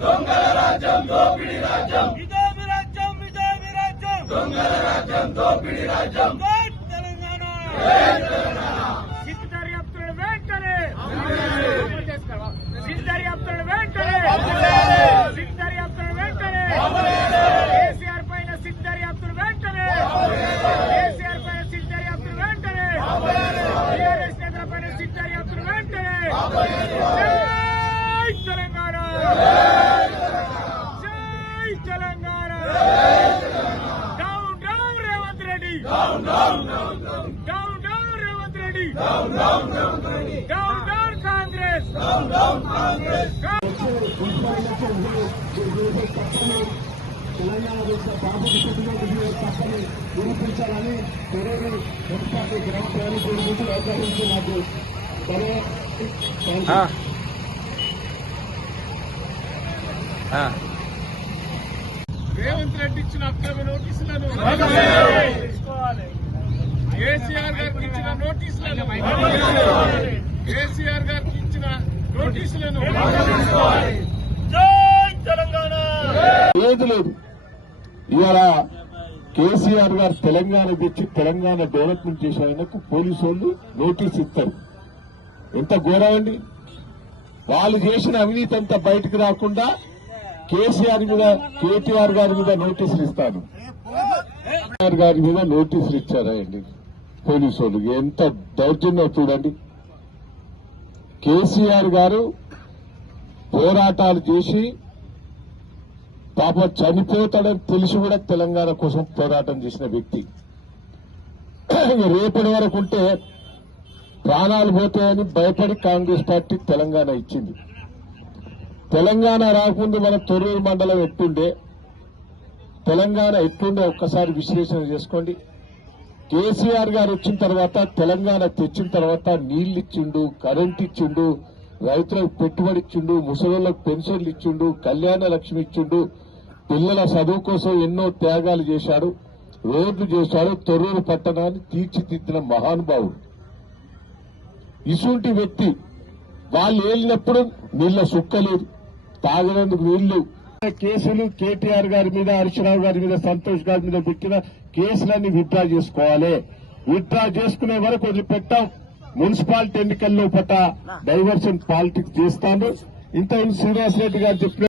దొంగల రాజ్యం దోపిడీ రాజ్యం దొంగల రాజ్యం దోపిడీ రాజ్యం తెలంగాణ దర్యాప్తులు వెంటనే దర్యాప్తులు వెంటనే దర్యాప్తులు వెంటనే కేసీఆర్ పైన దర్యాప్తులు వెంటనే కేసీఆర్ పైన దర్యాప్తులు వెంటనే టీఆర్ఎస్ నేతల పైన దర్యాప్తులు వెంటనే జై తెలంగాణ జై Telangana down down Revanth Reddy down down Revanth Reddy down down Congress Telangana దేశ బాధ్యతను తప్పని నిరూపించాలని తెలుగు మున్సిపాలిటీ గ్రామ ప్రయాణికుల నుంచి అవకాశించి నాకు రేవంత్ రెడ్డి ఇచ్చిన అక్రమ నోటీసులను కేసీఆర్ గారికి ఇచ్చిన నోటీసులను కేసీఆర్ గారికి ఇచ్చిన నోటీసులను జై తెలంగాణ ఏది లేదు. ఇవాళ కేసీఆర్ గారు తెలంగాణ తెచ్చి తెలంగాణ డెవలప్మెంట్ చేసే ఆయనకు పోలీసు వాళ్ళు నోటీస్ ఇస్తారు. ఎంత ఘోరం అండి. వాళ్ళు చేసిన అవినీతి అంతా బయటకు రాకుండా కేసీఆర్ మీద కేటీఆర్ గారి మీద నోటీసులు ఇస్తారు. కేటీఆర్ గారి మీద నోటీసులు ఇచ్చారండి పోలీసు వాళ్ళు. ఎంత దౌర్జన్యం చూడండి. కేసీఆర్ గారు పోరాటాలు చేసి పాప చనిపోతాడని తెలిసి కూడా తెలంగాణ కోసం పోరాటం చేసిన వ్యక్తి. రేపటి వరకు ఉంటే ప్రాణాలు పోతాయని భయపడి కాంగ్రెస్ పార్టీ తెలంగాణ ఇచ్చింది. తెలంగాణ రాకముందు మన తొర్రూరు మండలం ఎట్టుండే, తెలంగాణ ఎట్టుండే ఒక్కసారి విశ్లేషణ చేసుకోండి. కేసీఆర్ గారు వచ్చిన తర్వాత తెలంగాణ తెచ్చిన తర్వాత నీళ్లు ఇచ్చిండు, కరెంట్ ఇచ్చిండు, రైతులకు పెట్టుబడి ఇచ్చిండు, ముసలోళ్లకు పెన్షన్లు ఇచ్చిండు, కళ్యాణ లక్ష్మి ఇచ్చిండు, పిల్లల చదువు కోసం ఎన్నో త్యాగాలు చేశాడు, రోడ్లు చేశాడు, తొర్రూరు పట్టణాన్ని తీర్చిదిద్దిన మహానుభావుడు. ఇసుంటి వ్యక్తి వాళ్ళు ఏలినప్పుడు నీళ్ల సుక్కలేదు, తాగడానికి నీళ్లు. కేసులు కేటీఆర్ గారి మీద, హరీశ్రావు గారి మీద, సంతోష్ గారి మీద పెట్టిన కేసులన్నీ విత్డ్రా చేసుకోవాలి. విత్డ్రా చేసుకునే వరకు వదిలిపెట్టాం. మున్సిపాలిటీ ఎన్నికల్లో పట్ట డైవర్షన్ పాలిటిక్స్ చేస్తాను. ఇంతకుముందు శ్రీనివాసరెడ్డి గారు చెప్పిన